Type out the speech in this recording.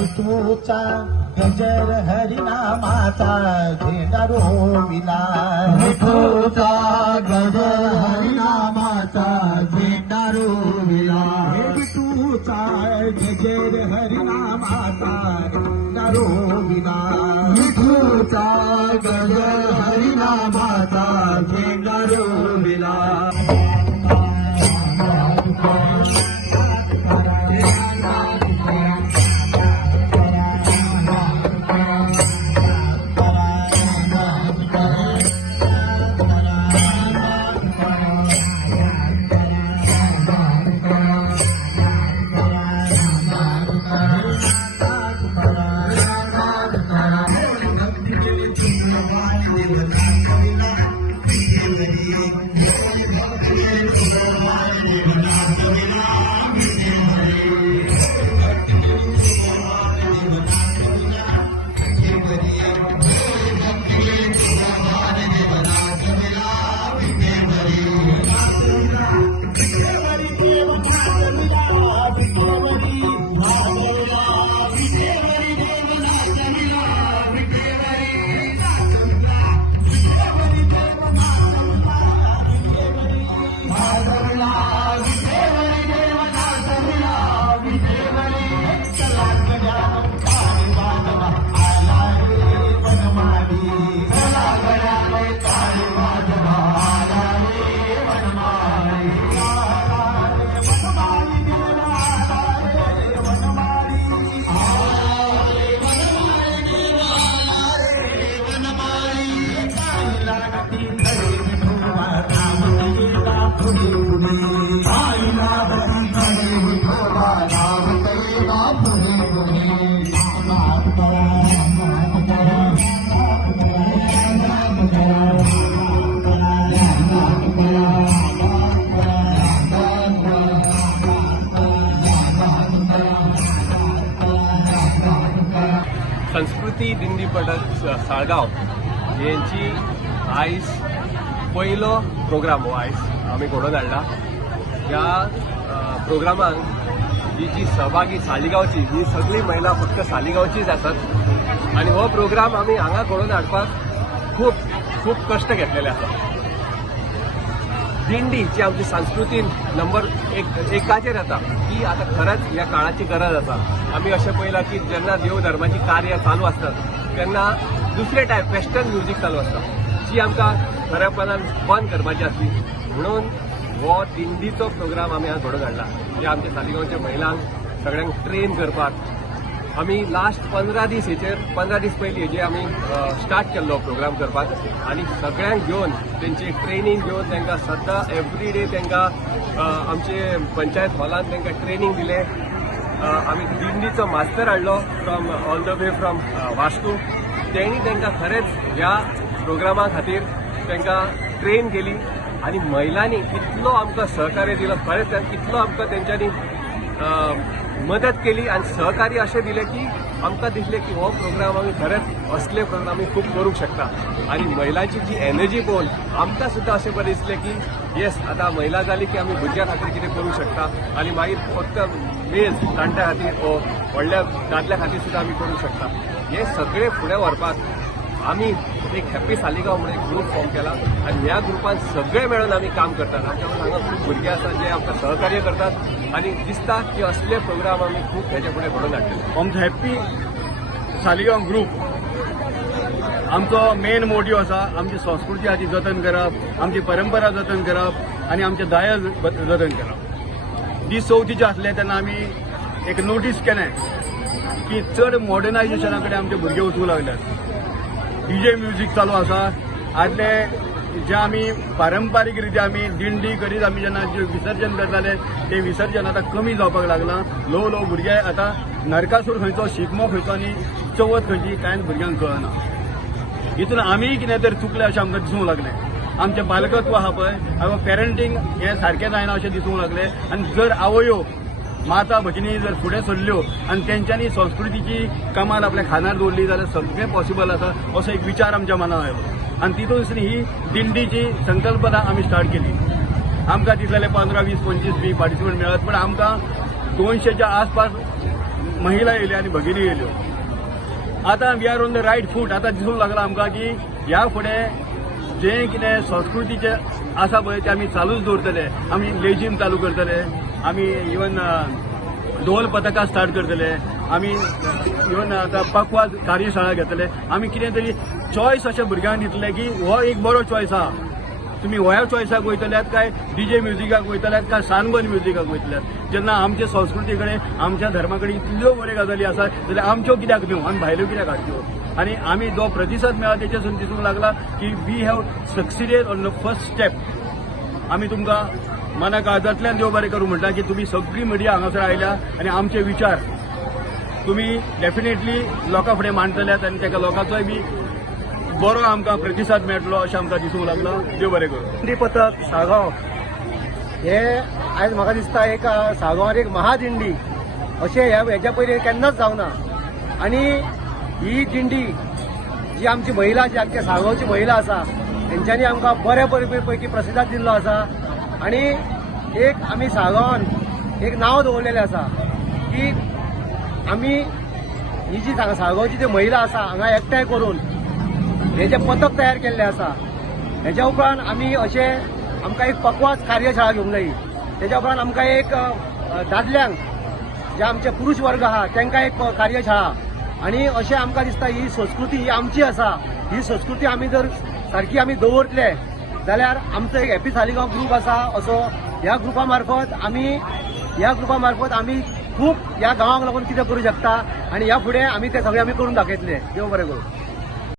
विठूचा गजर हरिनामाचा झेंडा रोविला. विठूचा गजर हरिनामाचा झेंडा रोविला. विठूचा गजर हरिनामाचा झेंडा रोविला. विठूचा गजर हरिनामाचा झेंडा रोविला. संस्कृती दिंडी पडत साळगांव यांची आयज पयलो प्रोग्राम हो आयज आमी घडोवन हाडला. ह्या प्रोग्रामाक ही जी सहभागी सालिगांवची ही सगळी महिला फक्त सालिगांवचीच आसात आनी हो प्रोग्राम आमी हांगा घडोवन हाडपाक खूब कश्ट घेतलेले आसात. दिंडी जी आमची संस्कृतीन नंबर एकाचेर येता ती आता खरंच ह्या काळाची गरज आसा. आमी अशें पळयलां की जेन्ना देव धर्माची कार्य चालू आसतात तेन्ना दुसरे टायप वेस्टर्न म्युजीक चालू आसता जी आमकां खरेपणान बंद करपाची आसली. म्हणून हो दिंडीचो प्रोग्राम आमी हांगा घडोवन हाडला. जे आमच्या सालिगांवच्या महिलांक सगळ्यांक ट्रेन करपाक आमी लास्ट 15 दीस पयलीं हेजे आमी स्टार्ट केल्लो प्रोग्राम करपाक आनी सगळ्यांक घेवन तेंची ट्रेनिंग घेवन तांकां सद्दां एवरी डे तांकां आमचे पंचायत हॉलांत तांकां ट्रेनिंग दिलें. आमी दिंडीचो मास्तर हाडलो from all the way from Vasco. तेणी तांकां खरेंच ह्या प्रोग्रामा खातीर तांकां ट्रेन केली आनी महिलांनी इतलो आमकां सहकार्य दिलो. खरेंच इतलो आमकां तेंच्यांनी मदत केली आनी सहकार्य अशें दिलें की आमकां दिसलें की हो प्रोग्राम आमी खरेंच असले प्रोग्राम आमी खूब करूंक शकता. आनी महिलांची जी एनर्जी पळोवन आमकां सुद्दां अशें बरें दिसलें की येस आतां महिला जाली की आमी भुरग्यां खातीर कितें करूंक शकता आनी मागीर फक्त मेज जाणट्या खातीर वो व्हडल्या दादल्या खातीर सुद्दां आमी करूंक शकता. हे सगळे फुडें व्हरपाक आमी एक हॅपी सालिगांव म्हणून एक ग्रूप फॉर्म केला आनी ह्या ग्रुपान सगळे मेळून आमी काम करतात. आमच्या हांगा खूब भुरगे आसात जे आमकां सहकार्य करतात आनी दिसता की असले प्रोग्राम आमी खूब हेचे फुडें घडोवन हाडटले. आमचो हॅपी सालिगांव ग्रूप आमचो मेन मोटीव आसा आमची संस्कृती हाची जतन करप, आमची परंपरा जतन करप आनी आमचे दायज जतन करप. दीस चवथीचे आसले तेन्ना आमी एक नोटीस केलें की चड मॉडर्नायजेशना कडेन आमचे भुरगे वचूंक लागल्यात. डीजे म्युजीक चालू आसा, आदले जे आमी पारंपारीक रित्या आमी दिंडी करीत आमी जेन्ना जे विसर्जन करताले ते विसर्जन आतां कमी जावपाक लागलां. ल्हव भुरगे आतां नरकासूर खंयचो शिगमो खंयचो आनी चवथ खंयची कांयच भुरग्यांक कळना. हितून आमी कितें तरी चुकलें अशें आमकां दिसूंक लागलें. आमचें बालकत्व आहा पळय हांगा पेरंटींग हें सारकें जायना अशें दिसूंक लागलें. आनी जर आवयो माता भगिनी जर फुडें सरल्यो आनी तेंच्यांनी संस्कृतीची कमाल आपल्या खांदार दवरली जाल्यार सगळें पॉसिबल आसा असो एक विचार आमच्या मनांत आयलो. आनी तितून ही दिंडीची संकल्पना आमी स्टार्ट केली. आमकां दिसलेले 15, 20, 25 बी पार्टिसिपंट मेळत, पण आमकां 200च्या आसपास महिला येयल्यो आनी भगिनी येयल्यो. आतां we are on the right foot. आतां दिसूंक लागला आमकां की ह्या फुडें जें कितें संस्कृतीचें आसा पळय तें आमी चालूच दवरतले. आमी लेजीम चालू करतले, आमी इवन ढोल पथकां स्टार्ट करतले, आमी इवन आतां पखवाज कार्यशाळा घेतले. आमी कितें तरी चॉयस अशें भुरग्यांक दितले की हो एक बरो चॉयस आहा. तुमी ह्या चॉयसाक वयतल्यात काय डीजे म्युझिकाक वयतल्यात काय सानबन म्युझिकाक वयतल्यात. जेन्ना आमचे संस्कृती कडेन आमच्या धर्मा कडेन इतल्यो बऱ्यो गजाली आसात जाल्यार आमच्यो कित्याक न्हू आनी भायल्यो कित्याक हाडच्यो. आनी आमी जो प्रतिसाद मेळ्ळा तेच्यासून दिसूंक लागला की we have succeeded on the first step. आमी तुमकां मना काळजांतल्यान देव बरें करूं म्हणटा की तुमी सगळी मिडिया हांगासर आयल्या आनी आमचे विचार तुमी डेफिनेटली लोकां फुडें मांडटल्यात आनी ताका लोकांचोय बी बरो आमकां प्रतिसाद मेळटलो अशें आमकां दिसूंक लागला. देव बरें करूं. दिंडी पथक साळगांव हे आयज म्हाका दिसता एक साळगांवार एक महादिंडी अशें हेच्या पयलीं केन्नाच जावना. आनी ही दिंडी जी आमची महिला जी आमच्या साळगांवची महिला आसा तेंच्यांनी आमकां बऱ्या पैकी प्रतिसाद दिल्लो आसा. आनी एक आमी साळगांवान एक नांव दवरलेलें आसा की आमी ही जी साळगांवची जी महिला आसा हांगा एकठांय करून हे जे पथक तयार केल्ले आसा हेच्या उपरांत आमी अशें आमकां एक पखवाज कार्यशाळा घेवंक जायी. तेच्या उपरांत आमकां एक दादल्यांक जे आमचे पुरुश वर्ग आहा तांकां एक कार्यशाळा. आनी अशें आमकां दिसता ही संस्कृती ही आमची आसा. ही संस्कृती आमी जर सारकी आमी दवरतले जाल्यार आमचो एक हॅपी सालिगांव ग्रूप आसा असो ह्या ग्रुपा मार्फत आमी खूब ह्या गांवाक लागून कितें करूं शकता आनी ह्या फुडें आमी तें सगळें आमी करून दाखयतले. देव बरें करूं.